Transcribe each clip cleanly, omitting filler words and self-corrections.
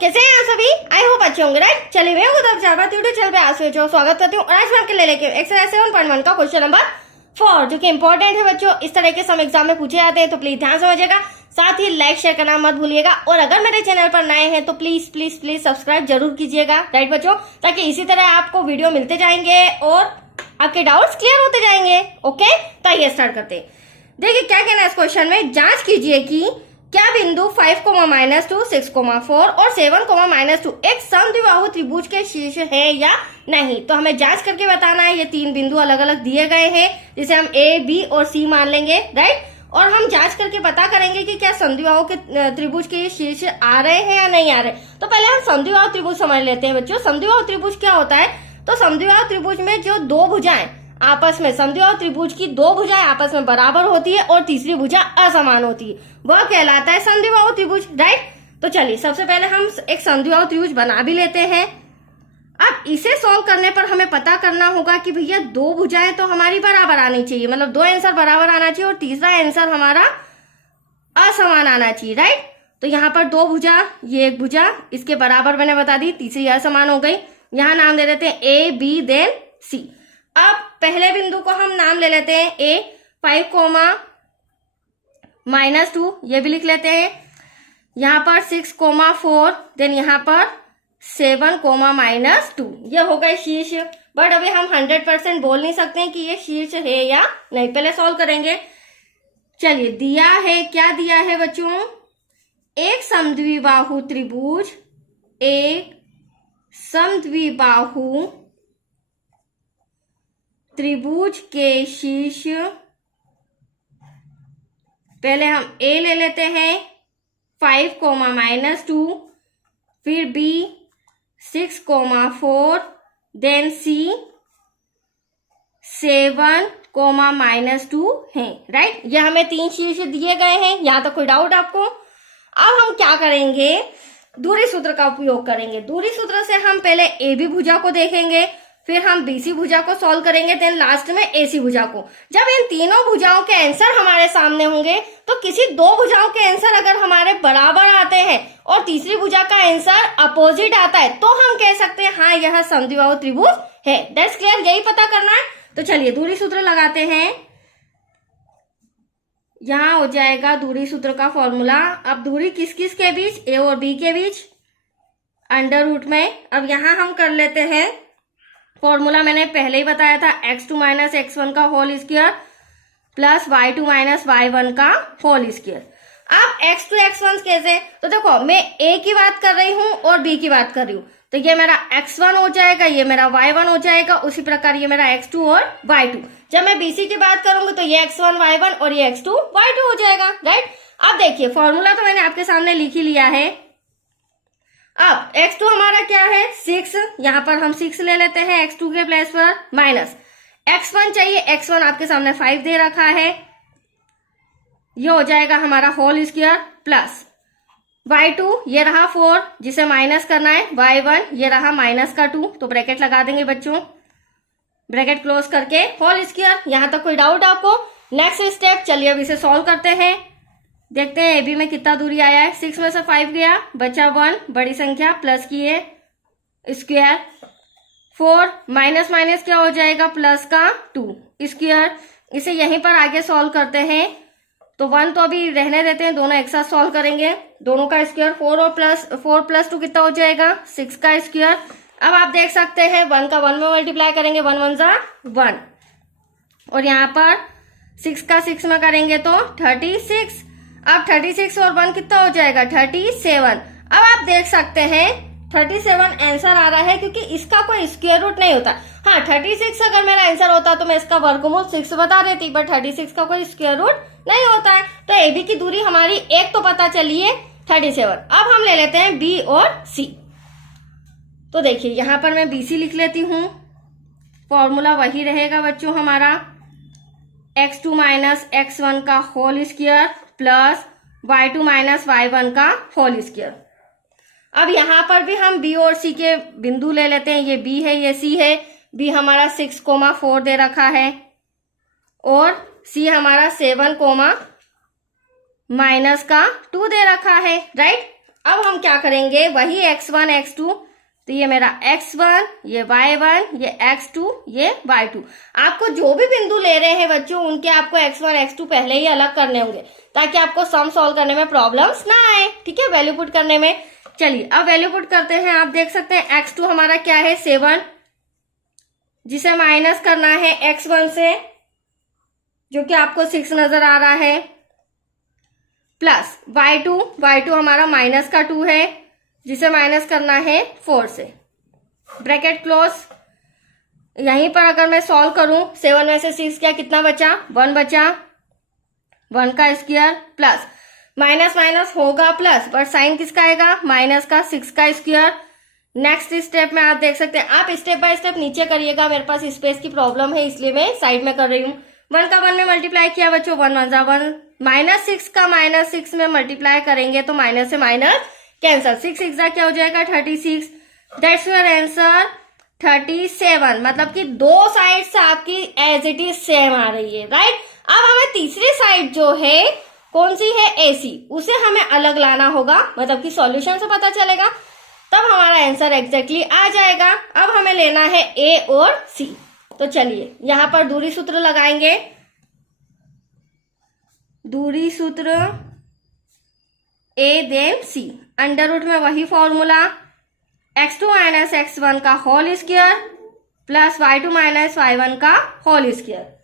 कैसे हैं आप सभी? आई होप अच्छे होंगे, राइट? चलिए मैं यूट्यूब चैनल पे आप सभी को स्वागत करती हूँ और आज मैं आपके लिए लेके एक्सरसाइज 7.1 का क्वेश्चन नंबर 4 जो कि इंपॉर्टेंट है बच्चों। इस तरह के सम एग्जाम में पूछे जाते हैं तो प्लीज ध्यान समझिएगा, साथ ही लाइक शेयर करना मत भूलिएगा और अगर मेरे चैनल पर नए हैं तो प्लीज प्लीज प्लीज सब्सक्राइब जरूर कीजिएगा, राइट बच्चों, ताकि इसी तरह आपको वीडियो मिलते जाएंगे और आपके डाउट्स क्लियर होते जाएंगे। ओके, तो आइए स्टार्ट करते हैं। देखिए क्या कहना है इस क्वेश्चन में, जांच कीजिए कि क्या बिंदु 5,-2, 6,4 और 7,-2 एक समद्विबाहु त्रिभुज के शीर्ष है या नहीं। तो हमें जांच करके बताना है। ये तीन बिंदु अलग अलग दिए गए हैं जिसे हम ए, बी और सी मान लेंगे, राइट। और हम जांच करके पता करेंगे कि क्या समद्विबाहु के त्रिभुज के शीर्ष आ रहे हैं या नहीं आ रहे। तो पहले हम समद्विबाहु त्रिभुज समझ लेते हैं बच्चों। समद्विबाहु त्रिभुज क्या होता है? तो समद्विबाहु त्रिभुज में जो दो भुजाएं आपस में, समद्विबाहु त्रिभुज की दो भुजाएं आपस में बराबर होती है और तीसरी भुजा असमान होती है, वह कहलाता है समद्विबाहु त्रिभुज, राइट। तो चलिए सबसे पहले हम एक समद्विबाहु त्रिभुज बना भी लेते हैं। अब इसे सॉल्व करने पर हमें पता करना होगा कि भैया दो भुजाएं तो हमारी बराबर आनी चाहिए, मतलब दो आंसर बराबर आना चाहिए और तीसरा आंसर हमारा असमान आना चाहिए, राइट। तो यहाँ पर दो भुजा, ये एक भुजा इसके बराबर मैंने बता दी, तीसरी असमान हो गई। यहाँ नाम दे देते हैं ए, बी देन सी। अब पहले बिंदु को हम नाम ले लेते हैं ए, 5,-2 ये भी लिख लेते हैं। यहाँ पर 6,4 देन यहाँ पर 7,-2 ये हो गए शीर्ष। बट अभी हम 100% बोल नहीं सकते हैं कि ये शीर्ष है या नहीं, पहले सॉल्व करेंगे। चलिए दिया है, क्या दिया है बच्चों? एक समद्विबाहु त्रिभुज, एक समद्विबाहु त्रिभुज के शीर्ष, पहले हम ए ले लेते हैं 5,-2, फिर बी 6,4 देन सी 7,-2 है, राइट। ये हमें तीन शीर्ष दिए गए हैं। यहां तक कोई डाउट आपको? अब हम क्या करेंगे? दूरी सूत्र का उपयोग करेंगे। दूरी सूत्र से हम पहले ए बी भुजा को देखेंगे, फिर हम बीसी भुजा को सॉल्व करेंगे, देन लास्ट में एसी भुजा को। जब इन तीनों भुजाओं के आंसर हमारे सामने होंगे तो किसी दो भुजाओं के आंसर अगर हमारे बराबर आते हैं और तीसरी भुजा का आंसर अपोजिट आता है तो हम कह सकते हैं हाँ यह समद्विबाहु त्रिभुज है। दैट्स क्लियर, यही पता करना है। तो चलिए दूरी सूत्र लगाते हैं। यहाँ हो जाएगा दूरी सूत्र का फॉर्मूला। अब दूरी किस किस के बीच? ए और बी के बीच, अंडर रूट में। अब यहाँ हम कर लेते हैं फॉर्मूला, मैंने पहले ही बताया था, x2 - x1 का whole square plus y2 - y1 का होल स्क्वायर। अब x2 x1 कैसे? तो देखो मैं a की बात कर रही हूं और b की बात कर रही हूं, तो ये मेरा x1 हो जाएगा, ये मेरा y1 हो जाएगा, उसी प्रकार ये मेरा x2 और y2। जब मैं bc की बात करूंगी तो ये x1 y1 और ये x2 y2 हो जाएगा, राइट। अब देखिए फॉर्मूला तो मैंने आपके सामने लिख ही लिया है। अब x2 हमारा क्या है? 6, यहां पर हम 6 ले लेते हैं x2 के प्लेस पर, माइनस x1 चाहिए, x1 आपके सामने 5 दे रखा है, ये हो जाएगा हमारा होल स्क्वायर प्लस y2 ये रहा 4 जिसे माइनस करना है, y1 ये रहा माइनस का 2, तो ब्रैकेट लगा देंगे बच्चों, ब्रैकेट क्लोज करके होल स्क्वायर। यहां तक कोई डाउट आपको? नेक्स्ट स्टेप, चलिए अब इसे सॉल्व करते हैं। देखते हैं एबी में कितना दूरी आया है। 6 में से 5 गया, बचा 1, बड़ी संख्या प्लस की है स्क्वायर, 4 माइनस माइनस क्या हो जाएगा? प्लस का 2 स्क्वायर। इसे यहीं पर आगे सॉल्व करते हैं। तो 1 तो अभी रहने देते हैं, दोनों एक साथ सॉल्व करेंगे, दोनों का स्क्वायर 4 प्लस 2 कितना हो जाएगा? 6 का स्क्वायर। अब आप देख सकते हैं 1 का 1 में मल्टीप्लाई करेंगे, 1 1 जा 1, और यहाँ पर 6 का 6 में करेंगे तो 36। अब 36 और 1 कितना हो जाएगा? 37। अब आप देख सकते हैं 37 आंसर आ रहा है क्योंकि इसका कोई स्क्वायर रूट नहीं होता। हाँ 36 अगर मेरा आंसर होता तो मैं इसका वर्गमूल 6 बता देती, बट 36 का कोई स्क्वायर रूट नहीं होता है। तो एबी की दूरी हमारी एक तो पता चली है 37। अब हम ले लेते हैं बी और सी। तो देखिए यहां पर मैं बीसी लिख लेती हूं, फॉर्मूला वही रहेगा बच्चों हमारा, x2 - x1 का whole square plus y2 - y1 का होल स्क्वायर। अब यहां पर भी हम b और c के बिंदु ले लेते हैं। ये b है, ये c है। b हमारा 6,4 दे रखा है और c हमारा 7, -2 दे रखा है, राइट। अब हम क्या करेंगे, वही x1 x2, तो ये मेरा x1, ये y1, ये x2, ये y2। आपको जो भी बिंदु ले रहे हैं बच्चों, उनके आपको x1 x2 पहले ही अलग करने होंगे ताकि आपको सम सॉल्व करने में प्रॉब्लम्स ना आए, ठीक है, वैल्यू पुट करने में। चलिए अब वैल्यू पुट करते हैं। आप देख सकते हैं x2 हमारा क्या है 7, जिसे माइनस करना है x1 से, जो कि आपको 6 नजर आ रहा है, प्लस y2 हमारा माइनस का 2 है, जिसे माइनस करना है 4 से, ब्रैकेट क्लोज। यहीं पर अगर मैं सॉल्व करूं, 7 में से 6 क्या, कितना बचा, 1 बचा, 1 का स्क्वायर प्लस माइनस माइनस होगा प्लस, बट साइन किसका आएगा, माइनस का, 6 का स्क्वायर। नेक्स्ट स्टेप में आप देख सकते हैं, आप स्टेप बाय स्टेप नीचे करिएगा, मेरे पास स्पेस की प्रॉब्लम है इसलिए मैं साइड में कर रही हूँ। 1 का 1 में मल्टीप्लाई किया बच्चों, 1 1 जा 1, माइनस 6 का माइनस 6 में मल्टीप्लाई करेंगे तो माइनस से माइनस कैंसल, 6 6 क्या हो जाएगा 36। That's your answer 37। मतलब कि दो साइड से आपकी एज इट इज सेम आ रही है, राइट। अब हमें तीसरी साइड जो है कौन सी है, AC, उसे हमें अलग लाना होगा, मतलब कि सॉल्यूशन से पता चलेगा, तब हमारा आंसर एग्जैक्टली आ जाएगा। अब हमें लेना है A और C। तो चलिए यहां पर दूरी सूत्र लगाएंगे। दूरी सूत्र A then C, under root में वही फॉर्मूला, x2 माइनस x1 का whole square plus y2 minus y1 का होल स्क्वायर।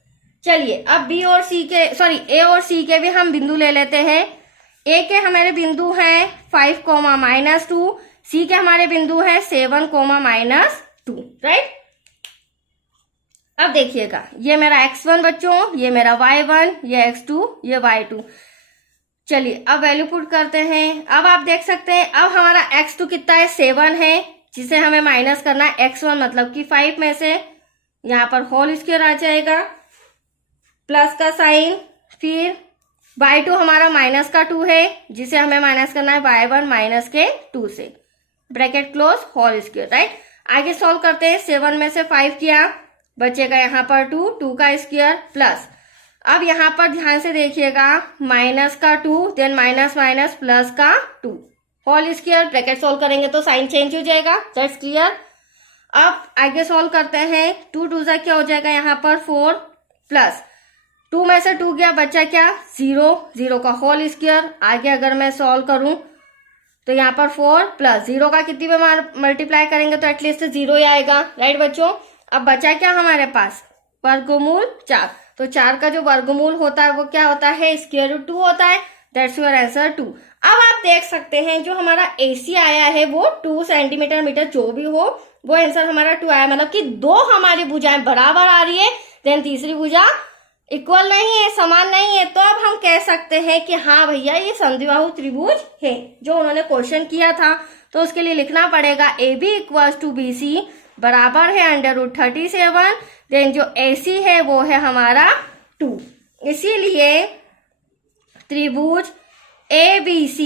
चलिए अब A और C के भी हम बिंदु ले लेते हैं। A के हमारे बिंदु हैं 5, -2, C के हमारे बिंदु है 7, -2, राइट। अब देखिएगा, ये मेरा x1 बच्चों, ये मेरा y1, ये x2, ये y2। चलिए अब वैल्यू पुट करते हैं। अब आप देख सकते हैं, अब हमारा x2 कितना है, 7 है, जिसे हमें माइनस करना है x1, मतलब कि 5 में से, यहाँ पर होल स्क्वायर आ जाएगा, प्लस का साइन, फिर y2 हमारा माइनस का 2 है, जिसे हमें माइनस करना है y1 माइनस के 2 से, bracket close, whole square, right. आगे सॉल्व करते हैं। 7 में से 5 किया, बचेगा यहाँ पर 2 का स्क्वायर प्लस, अब यहाँ पर ध्यान से देखिएगा, माइनस का 2, देन माइनस माइनस प्लस का 2, होल स्क्वायर, ब्रैकेट सॉल्व करेंगे तो साइन चेंज हो जाएगा, दैट्स क्लियर। अब आगे सॉल्व करते हैं। 2 2 जा क्या हो जाएगा यहाँ पर 4, प्लस 2 में से 2 गया, बचा क्या 0 का होल स्क्वायर। आगे अगर मैं सॉल्व करूं तो यहाँ पर 4 प्लस 0 का कितनी बार मल्टीप्लाई करेंगे तो एटलीस्ट 0 ही आएगा, राइट बच्चों। अब बचा क्या हमारे पास, वर्गमूल 4। तो 4 का जो वर्गमूल होता है वो क्या होता है, स्क्वायर रूट 2 होता है। That's your answer 2। अब आप देख सकते हैं जो हमारा AC आया है वो 2 सेंटीमीटर मीटर, जो भी हो वो आंसर हमारा 2 आया, मतलब कि दो हमारी भुजाएं बराबर आ रही है, देन तीसरी भुजा इक्वल नहीं है, समान नहीं है, तो अब हम कह सकते हैं कि हाँ भैया ये समद्विबाहु त्रिभुज है, जो उन्होंने क्वेश्चन किया था। तो उसके लिए लिखना पड़ेगा AB इक्वल्स टू BC बराबर है √37, देन जो AC है वो है हमारा 2। इसीलिए त्रिभुज ABC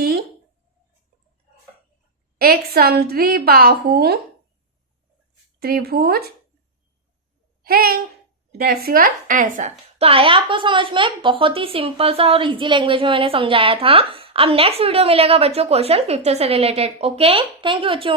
एक समद्विबाहु त्रिभुज है। That's your answer. तो आया आपको समझ में, बहुत ही सिंपल सा और इजी लैंग्वेज में मैंने समझाया था। अब नेक्स्ट वीडियो मिलेगा बच्चों क्वेश्चन 5th से रिलेटेड। ओके, थैंक यू बच्चों।